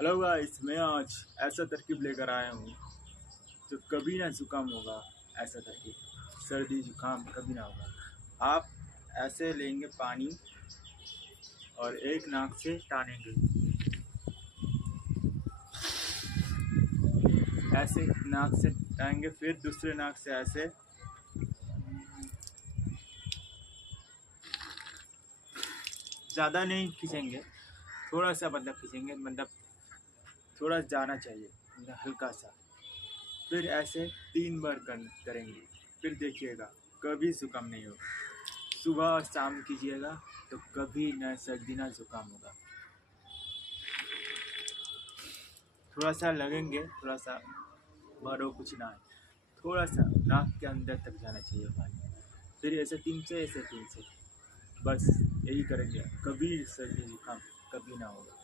Hello guys, मैं आज ऐसा तरकीब लेकर आया हूँ जो कभी ना जुकाम होगा। ऐसा तरकीब, सर्दी जुकाम कभी ना होगा। आप ऐसे लेंगे पानी और एक नाक से टानेंगे, ऐसे नाक से टानेंगे, फिर दूसरे नाक से ऐसे ज़्यादा नहीं खींचेंगे, थोड़ा सा मतलब खींचेंगे, मतलब थोड़ा जाना चाहिए, मतलब हल्का सा। फिर ऐसे 3 बार करेंगे, फिर देखिएगा कभी जुकाम नहीं होगा। सुबह और शाम कीजिएगा तो कभी न सर्दी ना जुकाम होगा। थोड़ा सा लगेंगे, थोड़ा सा भरो, कुछ ना है, थोड़ा सा नाक के अंदर तक जाना चाहिए पानी। फिर ऐसे 3 से, ऐसे 3 से, बस यही करेंगे, कभी सर्दी जुकाम कभी ना होगा।